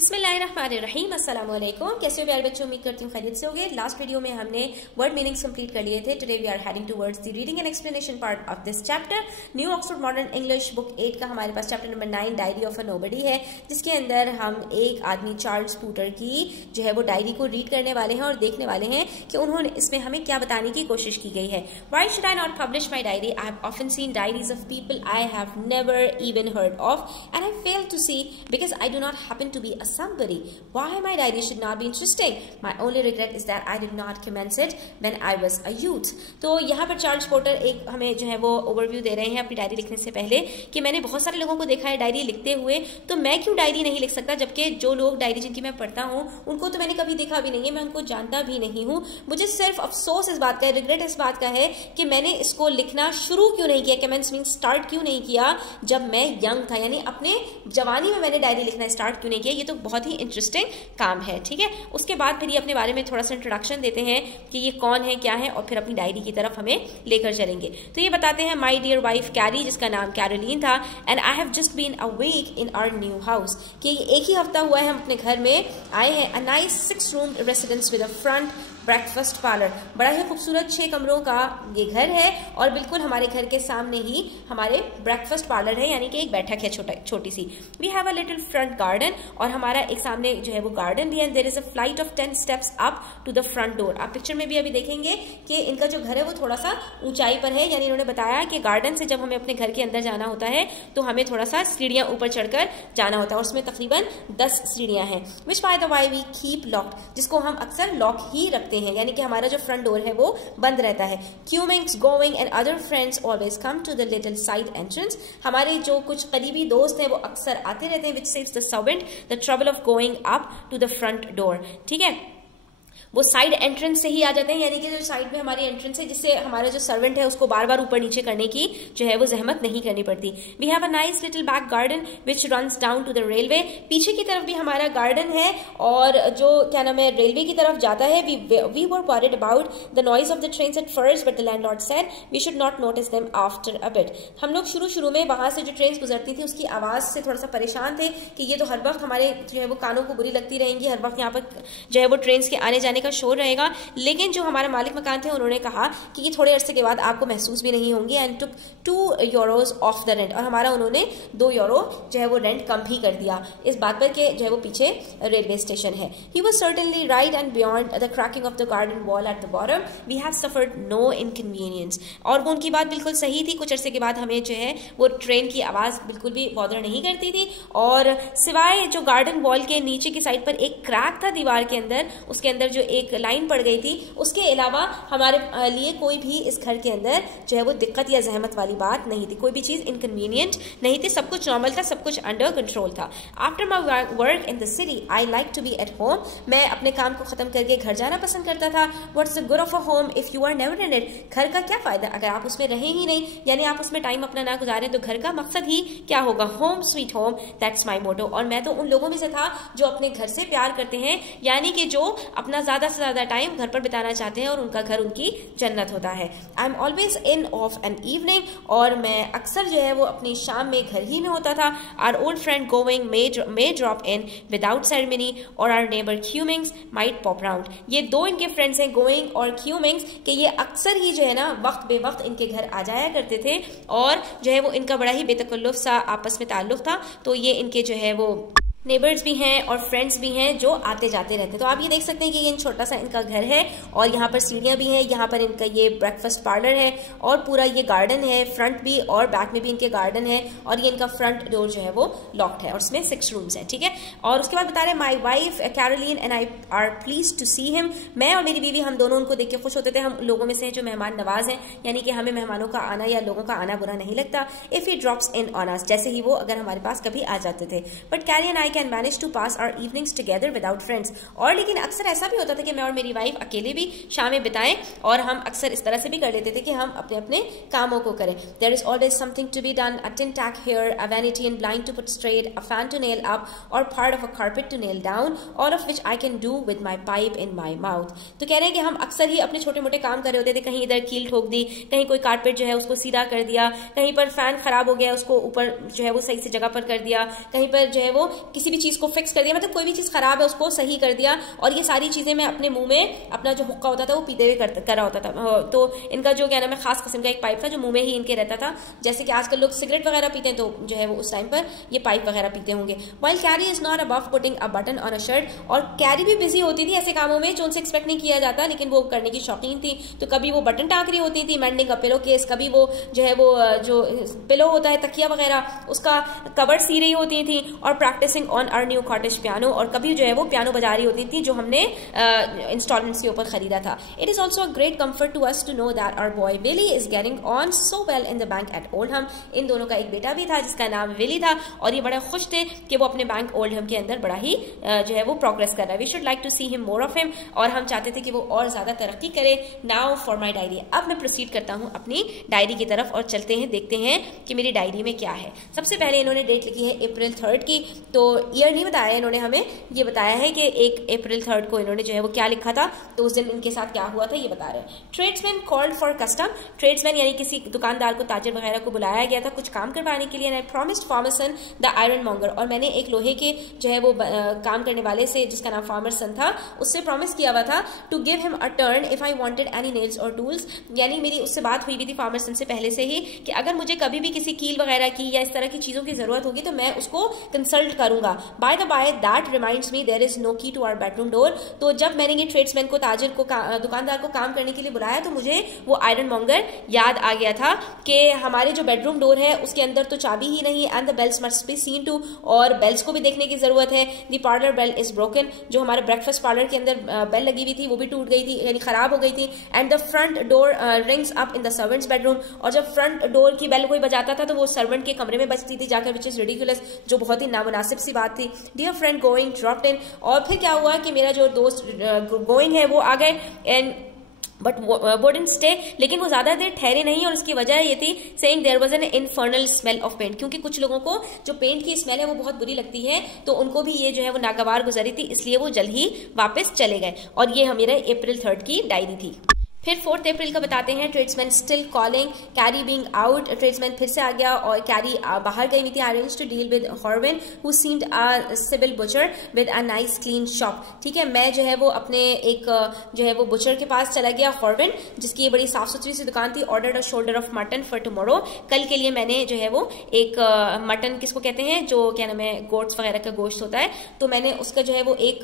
बिस्मिल्लाहिर्रहमानिर्रहीम, अस्सलाम वालेकुम। कैसे हो प्यारे बच्चों, उम्मीद करती हूँ खैरियत से होगे। लास्ट वीडियो में हमने वर्ड मीनिंग्स कंप्लीट कर लिए थे। Today we are heading towards the reading and explanation part of this chapter. New Oxford modern English book 8 का हमारे पास chapter number 9 diary of a nobody है, जिसके अंदर हम एक आदमी चार्ल्स पूटर की जो है वो डायरी को रीड करने वाले हैं और देखने वाले हैं कि उन्होंने इसमें हमें क्या बताने की कोशिश की गई है। Why should I not publish my diary? I have often seen diaries of people I have never even heard of, and I fail to see because I do not happen to be a somebody. Why my diary should not be interesting? My only regret is that I did not commence it when I was a youth. तो यहाँ पर Charles porter एक हमें जो है वो overview दे रहे हैं अपनी डायरी लिखने से पहले कि मैंने बहुत सारे लोगों को देखा है डायरी लिखते हुए, तो मैं क्यों डायरी नहीं लिख सकता, जबकि जो लोग डायरी जिनकी मैं पढ़ता हूँ उनको तो मैंने कभी देखा भी नहीं है, मैं उनको जानता भी नहीं हूँ। मुझे सिर्फ अफसोस इस बात का है, रिग्रेट इस बात का है कि मैंने इसको लिखना शुरू क्यों नहीं किया, कमेंस मीन स्टार्ट क्यों नहीं किया जब मैं यंग था, यानी अपने जवानी में मैंने डायरी लिखना स्टार्ट क्यों नहीं किया। ये तो बहुत ही इंटरेस्टिंग काम है, ठीक है। उसके बाद फिर ये अपने बारे में थोड़ा सा इंट्रोडक्शन देते हैं कि ये कौन है, क्या है, और फिर अपनी डायरी की तरफ हमें लेकर चलेंगे। तो ये बताते हैं, माय डियर वाइफ कैरी, जिसका नाम कैरोलीन था, and I have just been a week in our new house, कि एक ही हफ्ता हुआ है हम अपने घर में आए हैं। A nice 6 room residence with a front breakfast parlour, बड़ा ही खूबसूरत 6 कमरों का ये घर है और बिल्कुल हमारे घर के सामने ही हमारे ब्रेकफास्ट पार्लर है, यानी कि एक बैठक है छोटी सी। We have a little front garden, और हमारा एक सामने जो है वो गार्डन भी है। There is a flight of 10 steps up to the front door. आप पिक्चर में भी अभी देखेंगे कि इनका जो घर है वो थोड़ा सा ऊंचाई पर है, यानी इन्होंने बताया कि गार्डन से जब हमें अपने घर के अंदर जाना होता है तो हमें थोड़ा सा सीढ़ियां ऊपर चढ़कर जाना होता है, और उसमें तकरीबन 10 सीढ़ियां हैं। Which by the way we keep locked, जिसको हम अक्सर लॉक ही रखते हैं, यानी कि हमारा जो फ्रंट डोर है वो बंद रहता है। Cummings Gowing and other friends always come to the little side entrance, हमारे जो कुछ करीबी दोस्त हैं वो अक्सर आते रहते हैं। Which saves the servant the trouble of going up to the front door, ठीक है। वो साइड एंट्रेंस से ही आ जाते हैं, यानी कि जो साइड में हमारी एंट्रेंस है, जिससे हमारा जो सर्वेंट है उसको बार बार ऊपर नीचे करने की जो है वो जहमत नहीं करनी पड़ती। We have a nice little back garden which runs down to the railway, पीछे की तरफ भी हमारा गार्डन है और जो क्या नाम है रेलवे की तरफ जाता है। We were worried about the noise of the trains at first, but the landlord said we should not notice them after a bit. हम लोग शुरू में वहां से जो ट्रेन गुजरती थी उसकी आवाज से थोड़ा सा परेशान थे कि ये तो हर वक्त हमारे जो है वो कानों को बुरी लगती रहेंगी, हर वक्त यहाँ पर जो है वो ट्रेन के आने जाने का शोर रहेगा। लेकिन जो हमारे मालिक मकान थे उन्होंने कहा कि ये थोड़े अरसे के बाद आपको महसूस भी नहीं होंगे, and took 2 euros of the rent, और हमारा उन्होंने 2 यूरो जो है वो रेंट कम ही कर दिया इस बात पर कि जो है वो पीछे रेलवे स्टेशन है। He was certainly right, and beyond the cracking of the garden wall at the bottom we have suffered no inconvenience, और वो उनकी बात बिल्कुल सही थी। कुछ अरसे के बाद हमें जो है वो ट्रेन की आवाज बिल्कुल भी बॉदर नहीं करती थी, और सिवाय जो गार्डन वॉल के नीचे की साइड पर एक क्रैक था दीवार के अंदर, उसके अंदर जो एक लाइन पड़ गई थी, उसके अलावा हमारे लिए कोई भी इस घर के अंदर जो है वो दिक्कत या जहमत वाली बात नहीं थी, कोई भी चीज इनकन्वीनियंट नहीं थी, सब कुछ नॉर्मल था, सब कुछ अंडर कंट्रोल था। After my work in the city I like to be at home, मैं अपने काम को खत्म करके घर जाना पसंद करता था। What's the good of a home if you are never in it, घर का क्या फायदा अगर आप उसमें रहे ही नहीं, यानी आप उसमें टाइम अपना ना गुजारें, तो घर का मकसद ही क्या होगा। Home sweet home, that's my motto. और मैं तो उन लोगों में से था जो अपने घर से प्यार करते हैं, यानी कि जो अपना ज्यादा से ज्यादा टाइम घर पर बिताना चाहते हैं और उनका घर उनकी जन्नत होता है। I am always in of an evening, और मैं अक्सर जो है वो अपनी शाम में घर ही में होता था। Our old friend Gowing may drop in without ceremony, और our neighbour Cummings might pop round. ये 2 इनके फ्रेंड्स हैं, गोइंग और क्यूमिंग्स, कि ये अक्सर ही जो है ना वक्त बे वक्त इनके घर आ जाया करते थे, और जो है वो इनका बड़ा ही बेतकल्लुफ सा आपस में ताल्लुक था। तो ये इनके जो है वो नेबर्स भी हैं और फ्रेंड्स भी हैं जो आते जाते रहते हैं। तो आप ये देख सकते हैं कि ये छोटा सा इनका घर है, और यहाँ पर सीढ़ियां भी हैं, यहाँ पर इनका ये ब्रेकफास्ट पार्लर है, और पूरा ये गार्डन है, फ्रंट भी और बैक में भी इनके गार्डन है, और ये इनका फ्रंट डोर जो है वो लॉक्ड है, और उसमें 6 रूम्स हैं, ठीक है। और उसके बाद बता रहे हैं, my wife Caroline and I are pleased to see him, मैं और मेरी बीवी हम दोनों उनको देख के खुश होते थे। हम लोगों में से जो मेहमान नवाज हैं, यानी कि हमें मेहमानों का आना या लोगों का आना बुरा नहीं लगता। If he drops in on us, जैसे ही वो अगर हमारे पास कभी आ जाते थे। But Carrie and I can manage to pass our evenings together without friends, और लेकिन अक्सर ऐसा भी होता था कि मैं और मेरी वाइफ अकेले भी शामें बिताएं, और हम अक्सर इस तरह से भी कर लेते थे कि हम अपने अपने कामों को करें। There is always something to be done, a tin tack here, a vanity and blind to put straight, a fan to nail up, और part of a carpet to nail down, all of which I can do with my pipe in my mouth. तो कह रहे हैं कि हम अक्सर ही अपने छोटे मोटे काम कर रहे होते थे, कहीं इधर कील ठोक दी, कहीं कोई कारपेट जो है उसको सीधा कर दिया, कहीं पर फैन खराब हो गया उसको ऊपर जो है वो सही से जगह पर कर दिया, कहीं पर जो है वो किसी भी चीज को फिक्स कर दिया, मतलब कोई भी चीज खराब है उसको सही कर दिया। और ये सारी चीजें मैं अपने मुंह में अपना जो हुक्का होता था वो पीते हुए कर रहा होता था। तो इनका जो क्या नाम है खास किस्म का एक पाइप था जो मुंह में ही इनके रहता था। जैसे कि आजकल लोग सिगरेट वगैरह पीते हैं तो जो है वो उस टाइम पर ये पाइप वगैरह पीते होंगे। While carry is not above putting a button on a shirt, और कैरी भी बिजी होती थी ऐसे कामों में जो उनसे एक्सपेक्ट नहीं किया जाता, लेकिन वो करने की शौकीन थी। तो कभी वो बटन टाँक रही होती थी, मेंडिंग अ पिलो केस, कभी वो जो है वो जो पिलो होता है तकिया वगैरह उसका कवर सी रही होती थी, और practising on our new cottage piano, और कभी जो है वो पियानो बजा रही होती थी जो हमने इंस्टॉलमेंट्स के ऊपर खरीदा था। It is also a great comfort to us to know that our boy Willie is getting on so well in the bank at Oldham. इन दोनों का एक बेटा भी था जिसका नाम विली था, और ये बड़ा खुश थे कि वो अपने बैंक ओल्डहम के अंदर बड़ा ही जो है वो प्रोग्रेस कर रहा है। We should like to see him more of him, और हम चाहते थे कि वो और ज्यादा तरक्की करे। नाउ फॉर माई डायरी, अब मैं प्रोसीड करता हूँ अपनी डायरी की तरफ और चलते हैं देखते हैं कि मेरी डायरी में क्या है। सबसे पहले इन्होंने डेट लिखी है अप्रैल 3 की, तो ईयर नहीं बताया इन्होंने हमें, ये बताया है कि 1 अप्रैल 3 को इन्होंने जो है वो क्या लिखा था, तो उस दिन इनके साथ क्या हुआ था ये बता रहे हैं। Tradesman called for custom, tradesman यानी किसी दुकानदार को, ताजर वगैरह को बुलाया गया था कुछ काम करवाने के लिए। And I promised Farmerson the ironmonger, और मैंने एक लोहे के जो है वो काम करने वाले से जिसका नाम फार्मरसन था उससे प्रॉमिस किया हुआ था to give him a turn if I wanted any nails और टूल्स, यानी मेरी उससे बात हुई थी फार्मरसन से पहले से ही कि अगर मुझे कभी भी किसी कील वगैरह की या इस तरह की चीजों की जरूरत होगी तो मैं उसको कंसल्ट करूंगा। By the by that reminds me there is no key to our bedroom door, तो जब मैंने ये ट्रेड्समैन को, ताजर को, दुकानदार को काम करने के लिए बुलाया तो मुझे वो आयरन मॉन्गर याद आ गया था कि हमारे जो बेडरूम डोर है उसके अंदर तो चाबी ही नहीं, and the bells must be seen to, और बेल्स को भी देखने की जरूरत है। The parlour bell is broken, जो हमारे ब्रेकफास्ट पार्लर के अंदर बेल लगी हुई थी वो भी टूट गई थी, यानी खराब हो गई थी। And the front door rings up in the servants bedroom, और जब फ्रंट डोर की बेल कोई बजाता था तो वो सर्वेंट के कमरे में बजती थी जाकर, विच इज रिडिकुलस, जो बहुत ही नामुनासिब सी बात थी। Dear friend Gowing dropped in, और फिर क्या हुआ कि मेरा जो दोस्त गोइंग है वो आ गए, एंड बट वुडंट स्टे, लेकिन वो ज्यादा देर ठहरे नहीं, और उसकी वजह ये थी saying there was an infernal smell of paint, क्योंकि कुछ लोगों को जो पेंट की स्मेल है वो बहुत बुरी लगती है, तो उनको भी ये जो है वो नागवार गुजरी थी, इसलिए वो जल्द ही वापस चले गए। और ये मेरा अप्रैल 3 की डायरी थी। फिर 4 अप्रैल का बताते हैं, tradesman still calling, carry being out, tradesman फिर से आ गया और कैरी बाहर गई हुई थी। Arrange to deal with Horwin who seemed a civil butcher with a nice clean shop. ठीक है, मैं जो है वो अपने एक जो है वो बुचर के पास चला गया, हॉर्विन, जिसकी बड़ी साफ सुथरी सी दुकान थी। Ordered a shoulder of mutton for tomorrow, कल के लिए मैंने जो है वो एक मटन, किसको कहते हैं, जो क्या नाम है, गोट्स वगैरह का गोश्त होता है, तो मैंने उसका जो है वो एक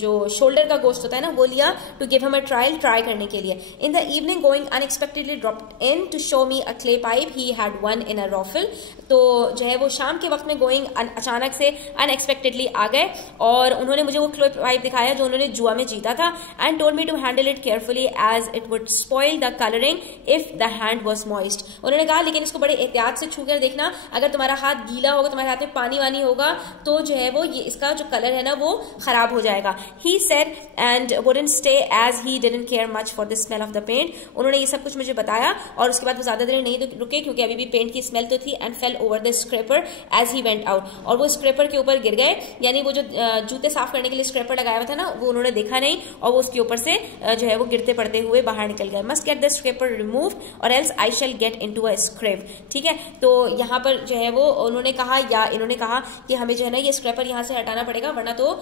जो शोल्डर का गोश्त होता है ना वो लिया, to give him a trial, try करने के लिए। In the evening, going unexpectedly dropped in to show me a clay pipe he had won in a raffle. तो जो है वो शाम के वक्त में गोइंग अचानक से अनएक्सपेक्टेडली आ गए और उन्होंने मुझे वो क्ले पाइप दिखाया जो उन्होंने जुआ में जीता था, and told me to handle it carefully as it would spoil the colouring if the hand was moist. उन्होंने कहा लेकिन इसको बड़े एहतियात से छू कर देखना, अगर तुम्हारा हाथ गीला होगा, तुम्हारे हाथ में पानी वानी होगा, तो जो है वो ये इसका जो कलर है ना वो खराब हो जाएगा। He said and wouldn't stay as he didn't care much for the smell of the paint. उन्होंने ये सब कुछ मुझे बताया और उसके बाद वो ज्यादा देर नहीं रुके क्योंकि अभी भी पेंट की स्मेल तो थी, and fell over the scraper as he went out, और वो स्क्रैपर के ऊपर गिर गए, यानी वो जो जूते साफ करने के लिए स्क्रैपर लगाया हुआ था ना वो उन्होंने देखा नहीं और वो उसके ऊपर से जो है वो गिरते पड़ते हुए बाहर निकल गए। Must get the scraper removed और else I shall get into a scrap. ठीक है, तो यहाँ पर जो है वो उन्होंने कहा या इन्होंने कहा कि हमें जो है ना ये स्क्रैपर यहाँ से हटाना पड़ेगा वरना तो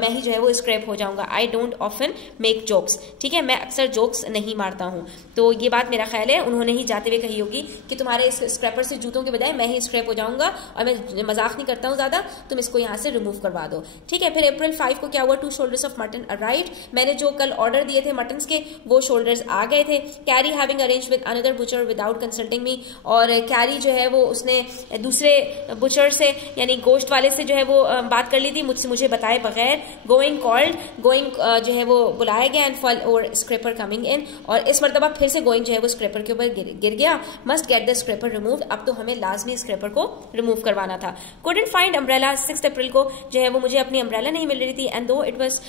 मैं ही जो है वो स्क्रैप हो जाऊंगा। I don't often make jokes. ठीक है, मैं अक्सर जोक्स नहीं मारता हूँ। तो ये बात मेरा ख्याल है उन्होंने ही जाते हुए कही होगी कि तुम्हारे इस स्क्रैपर से जूतों के बजाय मैं ही स्क्रैप हो जाऊंगा और मैं मजाक नहीं करता हूँ ज्यादा, तुम इसको यहाँ से रिमूव करवा दो। ठीक है, फिर अप्रैल 5 को क्या हुआ, 2 शोल्डर्स ऑफ मटन अराइव्ड। मैंने जो कल ऑर्डर दिए थे मटन के वो शोल्डर्स आ गए थे। Carrie having arrange with another butcher without consulting me, और कैरी जो है वो उसने दूसरे बुचर से यानी गोश्त वाले से जो है वो बात कर ली थी मुझे बताए बगैर। गोइंग कॉल्ड, गोइंग जो है वो बुलाया गया, and fall over scraper coming in, और इस मरतबा फिर से गोइंग जो है वो स्क्रैपर के ऊपर गिर गया। Must get the scraper removed, अब तो हमें लाजमी स्क्रैपर को रिमूव करवाना था। कुडंट फाइंड अम्ब्रेला, 6 अप्रैल को जो है वो मुझे अपनी अम्ब्रेला नहीं मिल रही थी, and though it was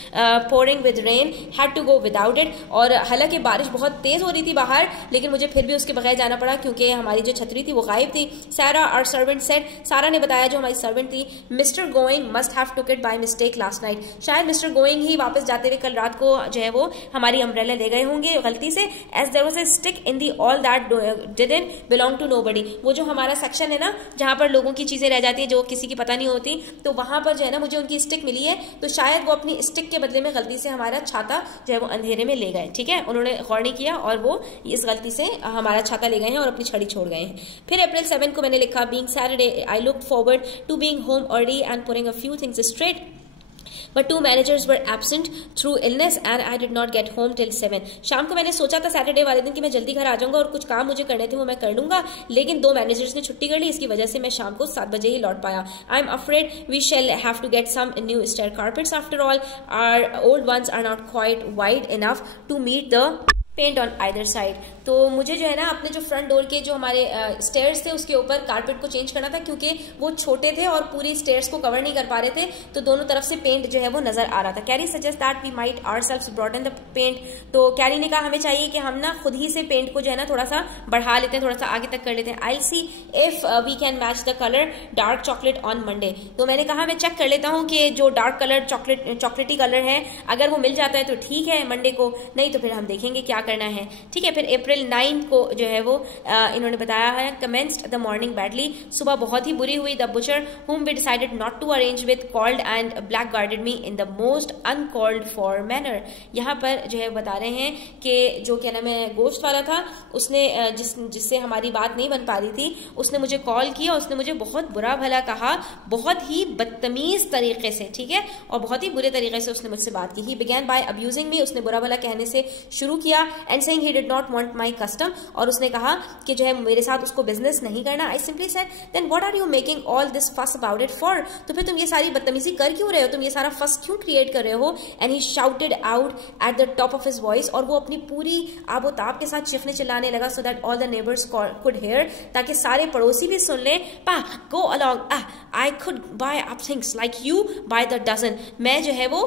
pouring with rain had to go without it, और हालांकि बारिश बहुत तेज हो रही थी बाहर लेकिन मुझे फिर भी उसके बगैर जाना पड़ा क्योंकि हमारी जो छतरी थी वो गायब थी। सारा आवर सर्वेंट सेड, सारा ने बताया जो हमारी सर्वेंट थी, mister going must have took it by mistake last night, शायद मिस्टर गोइंग ही वापस जाते हुए कल रात को जो है वो हमारी अम्ब्रेला ले गए होंगे गलती से, as there was a stick in the hall that didn't belong to nobody, वो जो हमारा सेक्शन है ना जहां पर लोगों की चीजें रह जाती है जो किसी की पता नहीं होती, तो वहां पर जो है ना मुझे उनकी स्टिक मिली है, तो शायद वो अपनी स्टिक के बदले में गलती से हमारा छाता जो है वो अंधेरे में ले गए। ठीक है, उन्होंने गौर नहीं किया और वो इस गलती से हमारा छाता ले गए हैं और अपनी छड़ी छोड़ गए हैं। फिर अप्रैल 7 को मैंने लिखा, being Saturday I look forward to being home early and putting a few things straight, but 2 managers were absent through illness and I did not get home till 7. शाम को मैंने सोचा था सैटरडे वाले दिन कि मैं जल्दी घर आ जाऊंगा और कुछ काम मुझे करने थे वो मैं कर लूंगा, लेकिन 2 मैनेजर्स ने छुट्टी कर ली, इसकी वजह से मैं शाम को 7 बजे ही लौट पाया। I am afraid we shall have to get some new stair carpets, after all our old ones are not quite wide enough to meet the paint on either side. तो मुझे जो है ना अपने जो फ्रंट डोर के जो हमारे स्टेयर्स थे उसके ऊपर कारपेट को चेंज करना था, क्योंकि वो छोटे थे और पूरी स्टेयर्स को कवर नहीं कर पा रहे थे, तो दोनों तरफ से पेंट जो है वो नजर आ रहा था। Carrie suggest that we might ourselves broaden the paint, तो कैरी ने कहा हमें चाहिए कि हम ना खुद ही से पेंट को जो है ना थोड़ा सा बढ़ा लेते हैं, थोड़ा सा आगे तक कर लेते हैं। I see if we can match the colour dark chocolate on Monday, तो मैंने कहा मैं चेक कर लेता हूँ कि जो डार्क कलर चॉकलेटी कलर है अगर वो मिल जाता है तो ठीक है मंडे को, नहीं तो फिर हम देखेंगे क्या करना है। ठीक है, फिर अप्रैल 9 को जो है वो इन्होंने बताया है, कमेंस्ड द मॉर्निंग बैडली, सुबह बहुत ही बुरी हुई। The butcher whom we decided not to arrange with called and blackguarded me in the most uncalled for manner। यहाँ पर जो है बता रहे हैं कि जो क्या नाम है गोश्त वाला था उसने जिससे हमारी बात नहीं बन पा रही थी, उसने मुझे कॉल किया, उसने मुझे बहुत बुरा भला कहा, बहुत ही बदतमीज तरीके से, ठीक है, और बहुत ही बुरे तरीके से उसने मुझसे बात की। He began by abusing me, उसने बुरा भला कहने से शुरू किया, and saying he did not want my custom, और उसने कहा कि जो है मेरे साथ उसको बिजनेस नहीं करना। I simply said then what are you making all this fuss about it for, तो फिर तुम ये सारी बदतमीजी कर क्यों रहे हो, तुम ये सारा फस क्यों क्रिएट कर रहे हो। And he shouted out at the top of his voice, और वो अपनी पूरी आबोताब के साथ चीखने चिल्लाने लगा, so that all the neighbors could hear, ताकि सारे पड़ोसी भी सुन ले। पा go along, I could buy up things like you by the dozen, मैं जो है वो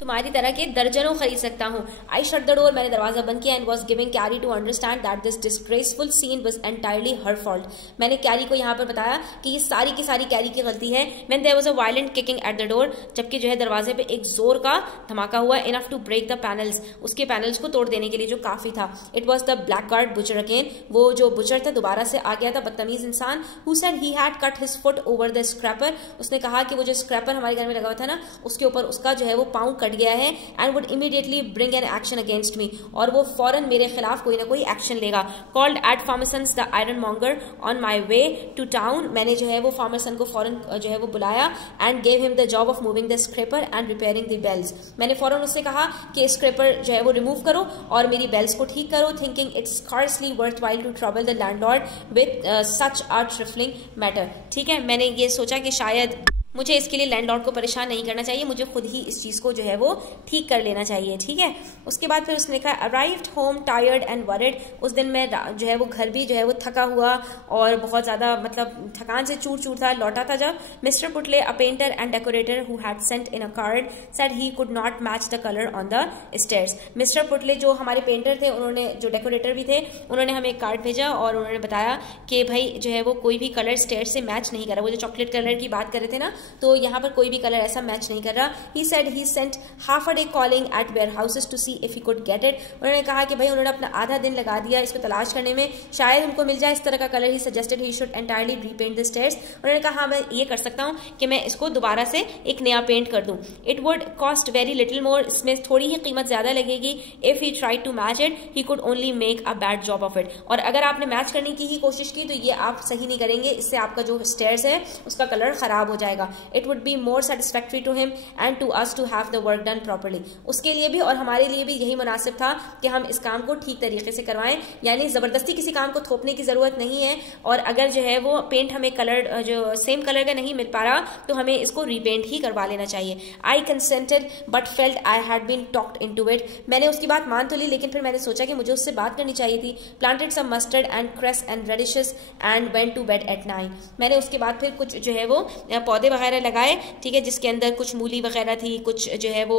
तुम्हारी तरह के दर्जनों खरीद सकता हूँ। आई शट द डोर, मैंने दरवाजा बंद किया, and was giving Carrie to understand that this disgraceful scene was entirely her fault. मैंने कैरी को यहाँ पर बताया कि ये सारी की सारी कैरी की गलती है। When there was a violent kicking at the door, जबकि जो है दरवाजे पे एक जोर का धमाका हुआ, enough to break the panels, उसके पैनल्स को तोड़ देने के लिए जो काफी था। It was the blackguard butcher again, वो जो बुचर था दोबारा से आ गया था, बदतमीज इंसान। Who said he had cut his foot over the scraper, उसने कहा कि वो जो स्क्रैपर हमारे घर में लगा हुआ था ना उसके ऊपर उसका जो है वो पाँव कट गया है, and would immediately bring an action against me, और वो फौरन मेरे खिलाफ कोई ना कोई एक्शन लेगा। Called at Farmerson's the ironmonger on my way to town, मैंने जो है वो फार्मरसन को फौरन जो है वो बुलाया, and gave him the job of moving the scraper and repairing the bells, मैंने फौरन उससे कहा कि स्क्रैपर जो है वो रिमूव करो और मेरी बेल्स को ठीक करो, thinking it's scarcely worthwhile to trouble the landlord with such a trifling matter। ठीक है, मैंने ये सोचा कि शायद मुझे इसके लिए लैंडलॉर्ड को परेशान नहीं करना चाहिए, मुझे खुद ही इस चीज़ को जो है वो ठीक कर लेना चाहिए। ठीक है, उसके बाद फिर उसने कहा arrived home tired and worried, उस दिन मैं जो है वो घर भी जो है वो थका हुआ और बहुत ज़्यादा मतलब थकान से चूर चूर था, लौटा था जब। Mister Putley a painter and decorator who had sent in a card said he could not match the colour on the stairs. Mister Putley जो हमारे पेंटर थे, उन्होंने जो डेकोरेटर भी थे, उन्होंने हमें एक कार्ड भेजा और उन्होंने बताया कि भाई जो है वो कोई भी कलर स्टेयर्स से मैच नहीं कर रहा। वो जो चॉकलेट कलर की बात कर रहे थे ना, तो यहाँ पर कोई भी कलर ऐसा मैच नहीं कर रहा। He said he sent half a day calling at warehouses to see if he could get it। उन्होंने कहा कि भाई उन्होंने अपना आधा दिन लगा दिया इसको तलाश करने में, शायद उनको मिल जाए इस तरह का colour. He suggested he should entirely repaint the stairs। उन्होंने कहा हाँ मैं ये कर सकता हूँ कि मैं इसको दोबारा से एक नया पेंट कर दूँ। It would cost very little more, इसमें थोड़ी ही कीमत ज्यादा लगेगी। If he tried to match it, he could only make a bad job of it। और अगर आपने मैच करने की ही कोशिश की तो ये आप सही नहीं करेंगे, इससे आपका जो स्टेयर्स है उसका कलर खराब हो जाएगा। It would be more satisfactory to him and to us to have the work done properly। उसके लिए भी और हमारे लिए भी यही मुनासिब था कि हम इस काम को ठीक तरीके से करवाएं, यानी जबरदस्ती किसी काम को थोपने की जरूरत नहीं है। और अगर जो है वो पेंट हमें कलर जो सेम कलर का नहीं मिल पा रहा तो हमें इसको रीपेंट ही करवा लेना चाहिए। I consented but felt I had been talked into it. मैंने उसकी बात मान तो ली, लेकिन फिर मैंने सोचा कि मुझे उससे बात करनी चाहिए थी। Planted some mustard and cress and radishes and went to bed at 9। मैंने उसके बाद फिर कुछ जो है वो पौधे वगैरह लगाए, ठीक है, जिसके अंदर कुछ मूली वगैरह थी, कुछ जो है वो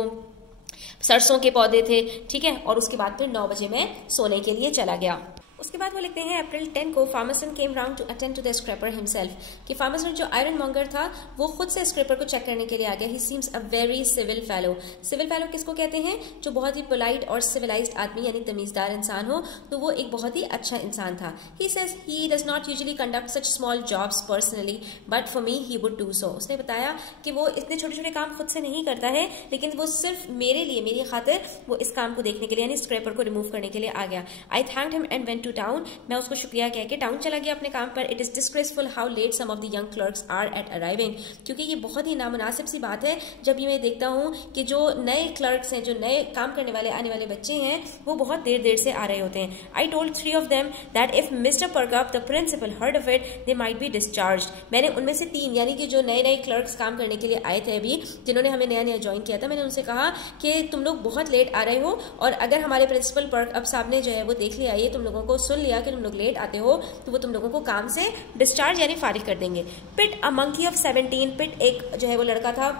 सरसों के पौधे थे, ठीक है, और उसके बाद फिर 9 बजे मैं सोने के लिए चला गया। उसके बाद वो लिखते हैं अप्रैल 10 को Farmson came round to attend to the scraper himself, कि फार्मसन जो आयरन मॉन्गर था वो खुद से स्क्रैपर को चेक करने के लिए आ गया। He seems a very civil fellow. Civil fellow किसको कहते हैं? जो बहुत ही पोलाइट और सिविलाइज्ड आदमी यानी तमीजदार इंसान हो, तो वो एक बहुत ही अच्छा इंसान था। He says he does not usually conduct such small jobs personally but for me he would do so. उसने बताया कि वो इतने छोटे छोटे काम खुद से नहीं करता है, लेकिन वो सिर्फ मेरे लिए, मेरी खातिर वो इस काम को देखने के लिए यानी स्क्रैपर को रिमूव करने के लिए आ गया। I thanked him and went to town. मैं उसको शुक्रिया कह के टाउन चला गया अपने काम पर। It is disgraceful how late some of the young clerks are at arriving, क्योंकि ये बहुत ही नामुनासिब सी बात है जब ये मैं देखता हूँ कि जो नए क्लर्क्स हैं, जो नए काम करने वाले आने वाले बच्चे हैं, वो बहुत देर देर से आ रहे होते हैं। I told 3 of them that if Mr. Perkup, the principal, heard of it, they might be discharged. मैंने उनमें से 3 यानी कि जो नए नए क्लर्क्स काम करने के लिए आए थे अभी, जिन्होंने हमें नया नया ज्वाइन किया था, मैंने उनसे कहा कि तुम लोग बहुत लेट आ रहे हो और अगर हमारे प्रिंसिपल पर्कअप साहब ने जो है वो देख लिया, ये तुम लोगों को सुन लिया कि तुम लोग लेट आते हो, तो वो तुम लोगों को काम से डिस्चार्ज यानी फारिग कर देंगे। पिट अ मंकी ऑफ 17, पिट एक जो है वो लड़का था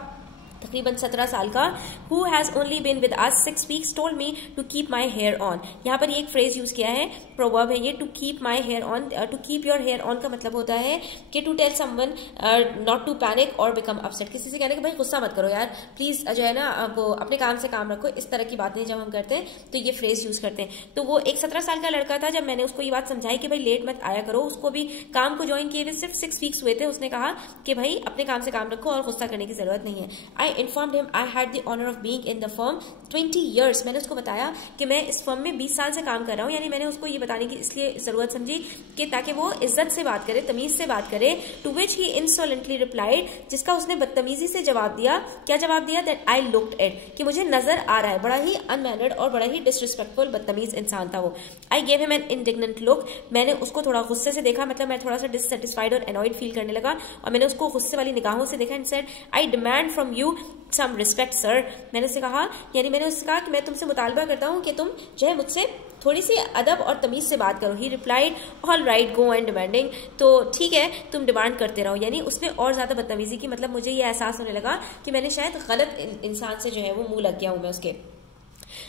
तकरीबन 17 साल का, who has only been with us 6 weeks, told me to keep my hair on। यहाँ पर ये एक फ्रेज यूज किया है, प्रोवर्ब है ये, to keep my hair on। to keep your hair on का मतलब होता है कि to tell someone not to panic or become upset। किसी से कहना कि भाई गुस्सा मत करो यार, प्लीज जो है ना वो अपने काम से काम रखो, इस तरह की बातें जब हम करते हैं तो ये फ्रेज यूज करते हैं। तो वो एक 17 साल का लड़का था, जब मैंने उसको ये बात समझाई कि भाई लेट मत आया करो, उसको भी काम को ज्वाइन किए हुए सिर्फ 6 वीक्स हुए थे, उसने कहा कि भाई अपने काम से काम रखो और गुस्सा करने की जरूरत नहीं है। I informed him I had the honour of being in the firm 20 years। मैंने उसको बताया कि मैं इस फर्म में 20 साल से काम कर रहा हूँ, यानी मैंने उसको ये बताने की इसलिए जरूरत समझी कि ताकि वो इज्जत से बात करे, तमीज से बात करे। टू विच ही इंसोलेंटली रिप्लाइड, जिसका उसने बदतमीजी से जवाब दिया। क्या जवाब दिया? दैट आई लुक्ड इट, कि मुझे नजर आ रहा है। बड़ा ही अनमैनर्ड और बड़ा ही डिसरिस्पेक्टफुल बदतमीज इंसान था वो। I gave him an indignant look, मैंने उसको थोड़ा गुस्से से देखा, मतलब मैं थोड़ा सा डिससेटिस्फाइड और एनॉयड फील करने लगा और मैंने उसको गुस्से वाली निगाहों से देखा and said I demand from you some respect sir. मैंने उससे कहा, यानी मैंने उससे कहा कि मैं तुमसे मुतालबा करता हूँ कि तुम जो है मुझसे थोड़ी सी अदब और तमीज से बात करो। ही replied all right go and demanding, तो ठीक है तुम डिमांड करते रहो। यानी उसमें और ज्यादा बदतमीजी की, मतलब मुझे ये एहसास होने लगा कि मैंने शायद गलत इंसान से जो है वो मुंह लग गया हूं मैं उसके।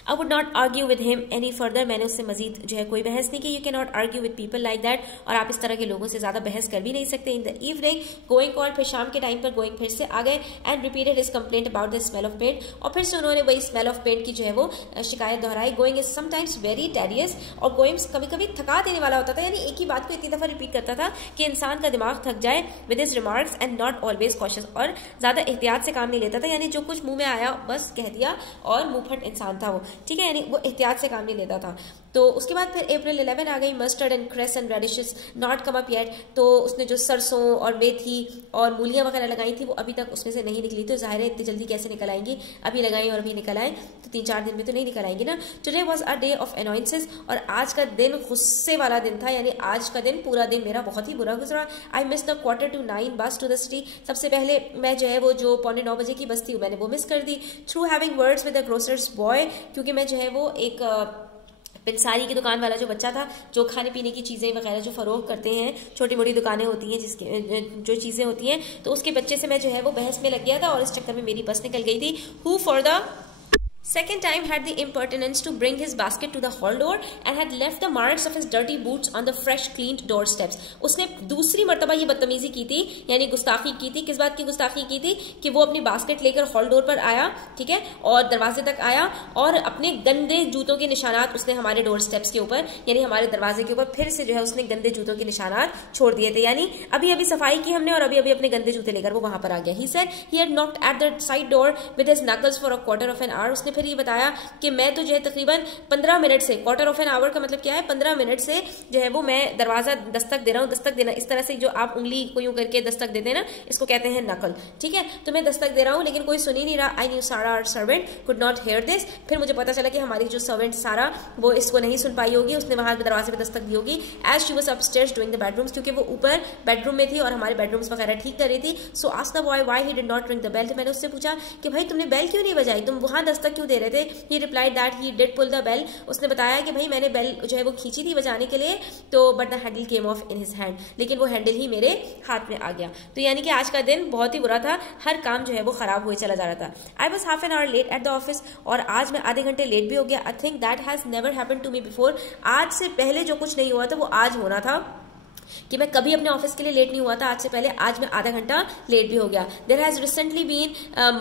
I would not argue with him any further, मैंने उससे मजीद जो है कोई बहस नहीं की। You can not argue with people like that, और आप इस तरह के लोगों से ज्यादा बहस कर भी नहीं सकते। इन द इवनिंग गोइंग कॉल, फिर शाम के टाइम पर गोइंग फिर से आ गए and repeated his complaint about the smell of paint, और फिर से उन्होंने वही स्मेल ऑफ पेंट की जो है वो शिकायत दोहराई। Going is sometimes very tedious, और गोइंग कभी कभी थका देने वाला होता था, यानी एक ही बात को इतनी दफा रिपीट करता था कि इंसान का दिमाग थक जाए। With his remarks and not always cautious, और ज्यादा एहतियात से काम नहीं लेता था, यानी जो कुछ मुंह में आया बस कह दिया, और मुंहफट इंसान था वो, ठीक है, यानी वो एहतियात से काम नहीं लेता था। तो उसके बाद फिर अप्रैल 11 आ गई। Mustard and cress and radishes not come up yet, तो उसने जो सरसों और मेथी और मूलियां वगैरह लगाई थी वो अभी तक उसमें से नहीं निकली। तो जाहिर है इतनी जल्दी कैसे निकल आएंगी, अभी लगाई और अभी निकल आए तो 3-4 दिन में तो नहीं निकल आएंगी ना। Today was a day of annoyances, और आज का दिन गुस्से वाला दिन था, यानी आज का दिन पूरा दिन मेरा बहुत ही बुरा गुजरा। आई मिस द 8:45 बस टू द सिटी, सबसे पहले मैं जो है वो जो 9:45 बजे की बस थी मैंने वो मिस कर दी। Through having words with the grocer's boy, क्योंकि मैं जो है वो एक पिंसारी की दुकान वाला जो बच्चा था, जो खाने पीने की चीजें वगैरह जो फरोख्त करते हैं, छोटी मोटी दुकानें होती हैं जिसके जो चीजें होती हैं, तो उसके बच्चे से मैं जो है वो बहस में लग गया था और इस चक्कर में मेरी बस निकल गई थी। Who for the second time had the impertinence to bring his basket to the hall door and had left the marks of his dirty boots on the fresh cleaned doorsteps। उसने दूसरी मर्तबा ये बदतमीजी की थी, यानी गुस्ताखी की थी। किस बात की गुस्ताखी की थी? कि वो अपनी बास्केट लेकर हॉल डोर पर आया, ठीक है, और दरवाजे तक आया और अपने गंदे जूतों के निशानात उसने हमारे डोर स्टेप्स के ऊपर, यानी हमारे दरवाजे के ऊपर फिर से जो है उसने गंदे जूतों के निशानात छोड़ दिए थे। यानी अभी अभी सफाई की हमने और अभी अभी अपने गंदे जूते लेकर वो वहां पर आ गया। He said he had knocked at the side door with his knuckles for a quarter of an hour। उसने फिर ये बताया कि मैं तो जो है तकरीबन 15 मिनट से, क्वार्टर ऑफ एन आवर का मतलब क्या है, 15 मिनट से जो है वो मैं दरवाजा दस्तक दे रहा हूँ। दस्तक देना इस तरह से जो आप उंगली को यूं करके दस्तक देते हैं ना, इसको कहते हैं नकल, ठीक है। तो मैं दस्तक दे रहा हूँ लेकिन कोई सुन ही नहीं रहा। I knew Sarah our servant could not hear this. फिर मुझे पता चला कि हमारी जो सर्वेंट सारा वो इसको नहीं सुन पाई होगी, उसने वहां दरवाजे पे दस्तक दी होगी। As she was upstairs doing the bedrooms, क्योंकि वो ऊपर बेडरूम में थी और हमारे बेडरूम्स वगैरह ठीक कर रही थी। So asked the boy why he did not ring the bell. तो मैंने उससे पूछा कि भाई तुमने बेल क्यों नहीं बजाई, तुम वहां दस्तक क्यों क्यों दे रहे थे? He replied that he did pull the bell, उसने बताया कि भाई मैंने बेल जो है वो खींची थी बजाने के लिए, तो but the handle came of in his hand, लेकिन वो हैंडल ही मेरे हाथ में आ गया। तो यानी कि आज का दिन बहुत ही बुरा था, हर काम जो है वो खराब हुए चला जा रहा था। I was half an hour late at the office, और आज मैं आधे घंटे लेट भी हो गया। I think that has never happened to me before, आज से पहले जो कुछ नहीं हुआ था वो आज होना था, कि मैं कभी अपने ऑफिस के लिए लेट नहीं हुआ था आज से पहले, आज मैं आधा घंटा लेट भी हो गया। There has recently been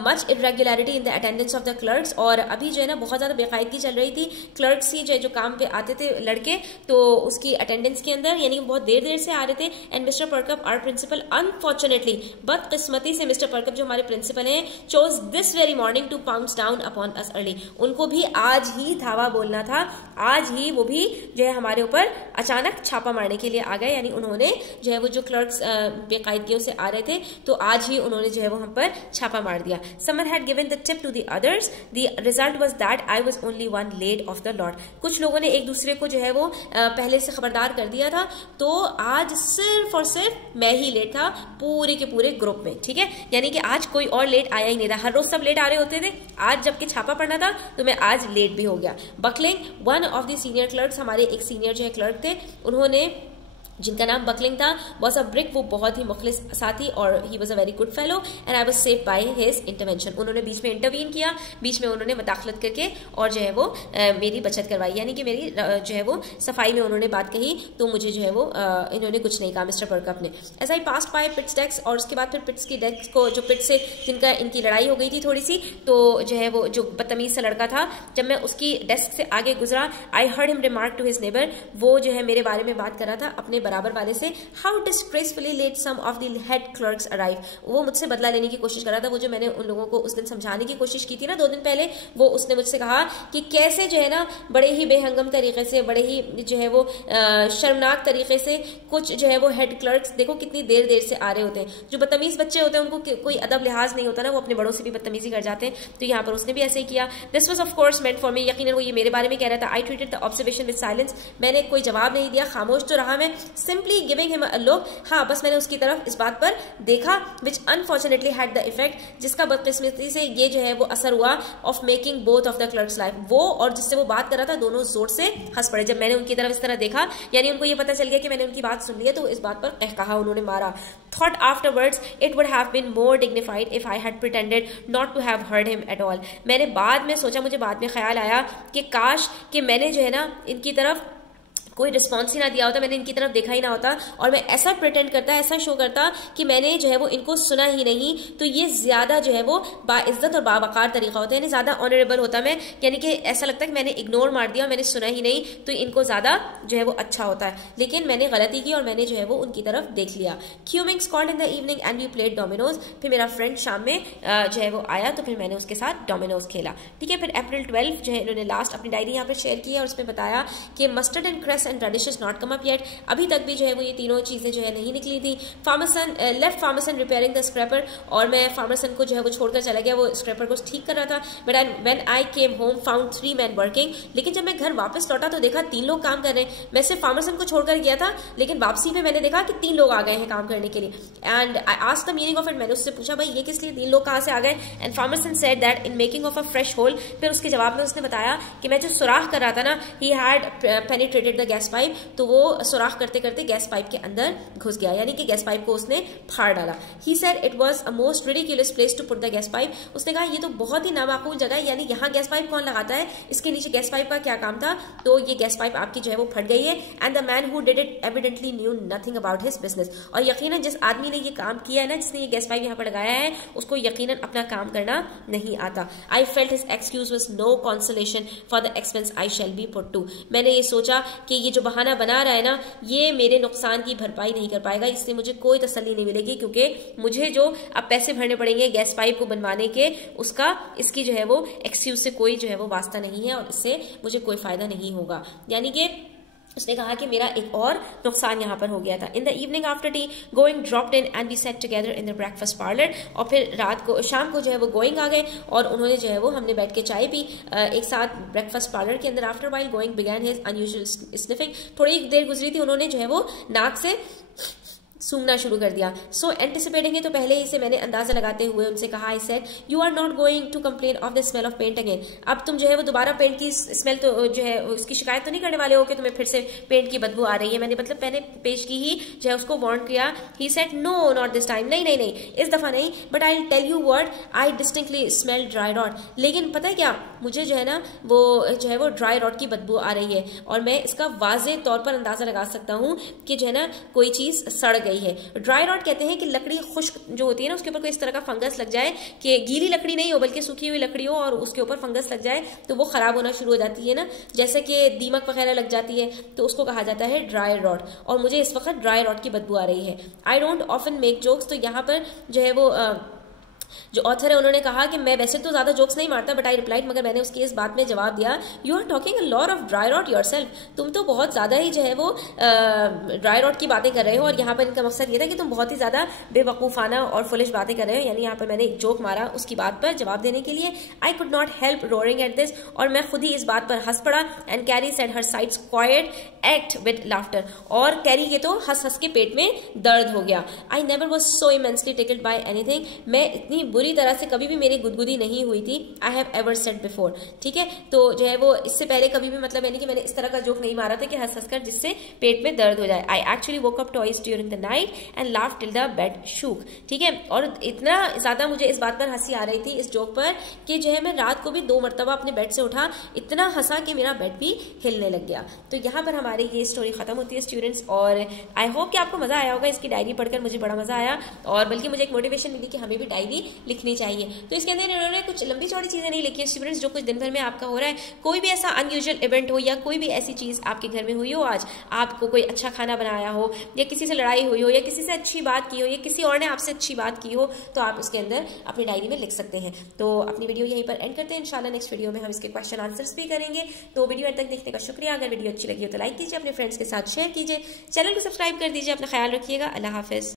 much irregularity in the attendance of the clerks, और अभी जो है ना बहुत ज्यादा बेकायदगी चल रही थी। क्लर्क्स ही जो काम पे आते थे लड़के, तो उसकी अटेंडेंस के अंदर यानी बहुत देर देर से आ रहे थे। And mister Perkupp our principal unfortunately, बदकिस्मती से मिस्टर परकप जो हमारे प्रिंसिपल हैं, chose this very morning to pounce down upon us early, उनको भी आज ही धावा बोलना था, आज ही वो भी जो है हमारे ऊपर अचानक छापा मारने के लिए आ गए। यानी उन्होंने जो है वो जो क्लर्क्स बेकायदगियों से आ रहे थे, तो आज ही उन्होंने जो है वो हम पर छापा मार दिया। Someone had given the tip to the others, the result was that I was only one late of the lot. कुछ लोगों ने एक दूसरे को जो है वो पहले से खबरदार कर दिया था, तो आज सिर्फ और सिर्फ मैं ही लेट था पूरे के पूरे ग्रुप में, ठीक है। यानी कि आज कोई और लेट आया ही नहीं था, हर रोज सब लेट आ रहे होते थे, आज जबकि छापा पड़ना था तो मैं आज लेट भी हो गया। Buckling, one of the senior clerks, हमारे एक सीनियर जो है क्लर्क थे, उन्होंने जिनका नाम बकलिंग था, वॉज अ ब्रिक, वो बहुत ही मुखलिस साथी और he was a very good fellow and I was save by his intervention. उन्होंने बीच में इंटरवीन किया, बीच में उन्होंने मदाखलत करके और जो है वो मेरी बचत करवाई, यानी कि मेरी जो है वो सफाई में उन्होंने बात कही, तो मुझे जो है वो इन्होंने कुछ नहीं कहा मिस्टर परकप ने। As I passed by Pitt's desk, और उसके बाद फिर पिट्स की डेस्क को, जो पिट्स से जिनका इनकी लड़ाई हो गई थी थोड़ी सी, तो जो है वो जो बदतमीज सा लड़का था, जब मैं उसकी डेस्क से आगे गुजरा, I heard him remark to his neighbour, वो जो है मेरे बारे में बात कर रहा था अपने बराबर वाले से, how disgracefully late some of the head clerks arrive. वो मुझसे बदला लेने की कोशिश कर रहा था, वो जो मैंने उन लोगों को उस दिन समझाने की कोशिश की थी ना 2 दिन पहले, वो उसने मुझसे कहा कि कैसे जो है ना बड़े ही बेहंगम तरीके से, बड़े ही जो है वो शर्मनाक तरीके से कुछ जो है वो हेड क्लर्क्स, देखो कितनी देर देर से आ रहे होते हैं। जो बदतमीज बच्चे होते हैं उनको कोई अदब लिहाज नहीं होता ना, वो अपने बड़ों से भी बदतमीजी कर जाते हैं, तो यहाँ पर उसने भी ऐसे ही किया। This was of course meant for me, यकीनन वो ये मेरे बारे में कह रहा था। आई treated the observation with silence, मैंने कोई जवाब नहीं दिया, खामोश तो रहा मैं, simply giving him a look, हाँ बस मैंने उसकी तरफ इस बात पर देखा, विच अनफॉर्चुनेटली हैड द इफेक्ट, जिसका बदकिस्मती से ये जो है वो असर हुआ, of making both of the clerks life. वो और जिससे वो बात कर रहा था दोनों जोर से हंस पड़े जब मैंने उनकी तरफ इस तरह देखा, यानी उनको ये पता चल गया कि मैंने उनकी बात सुन ली है, तो इस बात पर कहा उन्होंने मारा। Thought afterwards it would have been more dignified if I had pretended not to have heard him at all। मैंने बाद में सोचा, मुझे बाद में ख्याल आया कि काश कि मैंने जो है ना इनकी तरफ कोई रिस्पॉन्स ही ना दिया होता, मैंने इनकी तरफ देखा ही ना होता, और मैं ऐसा प्रिटेंड करता, ऐसा शो करता कि मैंने जो है वो इनको सुना ही नहीं, तो ये ज्यादा जो है वो बाइज्जत और बावकार तरीका होता है, यानी ज्यादा ऑनरेबल होता मैं, यानी कि ऐसा लगता है कि मैंने इग्नोर मार दिया, मैंने सुना ही नहीं, तो इनको ज्यादा जो है वो अच्छा होता है। लेकिन मैंने गलती की और मैंने जो है वो उनकी तरफ देख लिया। Cummings called in the evening and we played dominoes, फिर मेरा फ्रेंड शाम में जो है वो आया, तो फिर मैंने उसके साथ डोमिनोज खेला, ठीक है। फिर अप्रैल 12 जो है इन्होंने लास्ट अपनी डायरी यहाँ पर शेयर की है, और उसमें बताया कि mustard and cress and radishes not come up yet, अभी तक भी जो है वो ये तीनों चीजें जो है नहीं निकली थी। फार्मसन लेफ्ट फार्मसन रिपेयरिंग द स्क्रैपर, और मैं फार्मसन को जो है वो छोड़कर चला गया, वो स्क्रैपर को ठीक कर रहा था। But when I came home found 3 men working, लेकिन जब मैं घर वापस लौटा तो देखा 3 लोग काम कर रहे हैं। मैं सिर्फ फार्मसन को छोड़कर गया था, लेकिन वापसी में मैंने देखा कि 3 लोग आ गए हैं काम करने के लिए। And I asked the meaning of it, मैंने उससे पूछा भाई ये किस लिए 3 लोग कहाँ से आ गए। And Farmson said that in making of a fresh hole, फिर उसके जवाब में उसने बताया कि मैं जो सुराख कर रहा था ना, he had penetrated the gas pipe, तो वो सुराख करते करते गैस पाइप के अंदर घुस गया, यानी कि गैस पाइप को उसने फाड़ डाला। He said it was a most ridiculous place to put the gas pipe, उसने कहा ये तो बहुत ही नामाकूल जगह है, यानी यहाँ गैस पाइप कौन लगाता है, इसके नीचे गैस पाइप का क्या काम था, तो ये गैस पाइप आपकी जो है वो फट गई है। And the man who did it evidently knew nothing about his business, और यकीनन जिस आदमी ने ये काम किया है ना, जिसने ये गैस पाइप यहाँ पर लगाया है, उसको यकीनन अपना काम करना नहीं आता। I felt his excuse was no consolation for the expense I shall be put to, मैंने ये सोचा कि ये जो बहाना बना रहा है ना, ये मेरे नुकसान की भरपाई नहीं कर पाएगा, इससे मुझे कोई तसल्ली नहीं मिलेगी, क्योंकि मुझे जो अब पैसे भरने पड़ेंगे गैस पाइप को बनवाने के, उसका इसकी जो है वो एक्सक्यूज से कोई जो है वो वास्ता नहीं है, और इससे मुझे कोई फायदा नहीं होगा। यानी कि उसने कहा कि मेरा एक और नुकसान यहाँ पर हो गया था। In the evening after tea Gowing dropped in and we sat together in the breakfast parlour, और फिर रात को शाम को जो है वो गोइंग आ गए, और उन्होंने जो है वो हमने बैठ के चाय पी एक साथ ब्रेकफास्ट पार्लर के अंदर। After while going began his unusual sniffing, थोड़ी देर गुजरी थी, उन्होंने जो है वो नाक से सूंघना शुरू कर दिया। सो एंटिसिपेटिंग, तो पहले ही से मैंने अंदाजा लगाते हुए उनसे कहा, I said you are not going to complain of the smell of paint again. अब तुम जो है वो दोबारा पेंट की स्मेल तो जो है उसकी शिकायत तो नहीं करने वाले हो कि तुम्हें फिर से पेंट की बदबू आ रही है। मैंने मतलब मैंने पेश की ही जो है उसको वार्न किया। He said no not this time, नहीं नहीं नहीं इस दफा नहीं, but I will tell you what I distinctly smell dry rot. लेकिन पता है क्या, मुझे जो है ना वो जो है वो ड्राई रॉट की बदबू आ रही है और मैं इसका वाज़ेह तौर पर अंदाजा लगा सकता हूँ कि जो है ना कोई चीज सड़ गई है। ड्राई रॉट कहते हैं कि लकड़ी खुश्क जो होती है ना उसके ऊपर कोई इस तरह का फंगस लग जाए, कि गीली लकड़ी नहीं हो बल्कि सूखी हुई लकड़ी हो और उसके ऊपर फंगस लग जाए तो वो खराब होना शुरू हो जाती है ना, जैसे कि दीमक वगैरह लग जाती है, तो उसको कहा जाता है ड्राई रॉट। और मुझे इस वक्त ड्राई रॉट की बदबू आ रही है। I don't often make jokes, तो यहाँ पर जो है वो जो ऑथर है उन्होंने कहा कि मैं वैसे तो ज्यादा जोक्स नहीं मारता, बट आई रिप्लाइड, मगर मैंने उसकी इस बात में जवाब दिया, you are talking a lot of dry rot yourself. तुम तो बहुत ज्यादा ही जो है वो ड्राई रॉट की बातें कर रहे हो। और यहाँ पर इनका मकसद ये था कि तुम बहुत ही ज्यादा बेवकूफाना और फुलिश बातें कर रहे हो, यानी यहाँ पर मैंने एक जोक मारा उसकी बात पर जवाब देने के लिए। I could not help roaring at this, और मैं खुद ही इस बात पर हंस पड़ा। And carry said her sides quite act with laughter, और कैरी के तो हंस हंस के पेट में दर्द हो गया। I never was so immensely tickled by anything, मैं इतनी बुरी तरह से कभी भी मेरी गुदगुदी नहीं हुई थी। I have ever said before, ठीक है, तो जो है वो इससे पहले कभी भी मतलब यानी कि मैंने इस तरह का जोक नहीं मारा था कि हंस हंसकर जिससे पेट में दर्द हो जाए। I actually woke up twice during the night and laughed till the bed shook, ठीक है। और इतना ज्यादा मुझे इस बात पर हंसी आ रही थी इस जोक पर कि जो है मैं रात को भी 2 मरतबा अपने बेड से उठा, इतना हंसा कि मेरा बेड भी हिलने लग गया। तो यहाँ पर हमारी ये स्टोरी खत्म होती है स्टूडेंट्स, और आई होप कि आपको मजा आया होगा। इसकी डायरी पढ़कर मुझे बड़ा मजा आया, और बल्कि मुझे एक मोटिवेशन मिली कि हमें भी डायरी लिखनी चाहिए। तो इसके अंदर इन्होंने कुछ लंबी चौड़ी चीजें नहीं लिखी है स्टूडेंट्स, जो कुछ दिन भर में आपका हो रहा है, कोई भी ऐसा अनयूजुअल इवेंट हो या कोई भी ऐसी चीज आपके घर में हुई हो, आज आपको कोई अच्छा खाना बनाया हो या किसी से लड़ाई हुई हो या किसी से अच्छी बात की हो या किसी और ने आपसे अच्छी बात की हो, तो आप उसके अंदर अपनी डायरी में लिख सकते हैं। तो अपनी वीडियो यहीं पर एंड करते हैं। इंशाल्लाह नेक्स्ट वीडियो में हम इसके क्वेश्चन आंसर्स भी करेंगे। तो वीडियो एंड तक देखने का शुक्रिया। अगर वीडियो अच्छी लगी हो तो लाइक कीजिए, अपने फ्रेंड्स के साथ शेयर कीजिए, चैनल को सब्सक्राइब कर दीजिए। अपना ख्याल रखिएगा। अल्लाह हाफिज।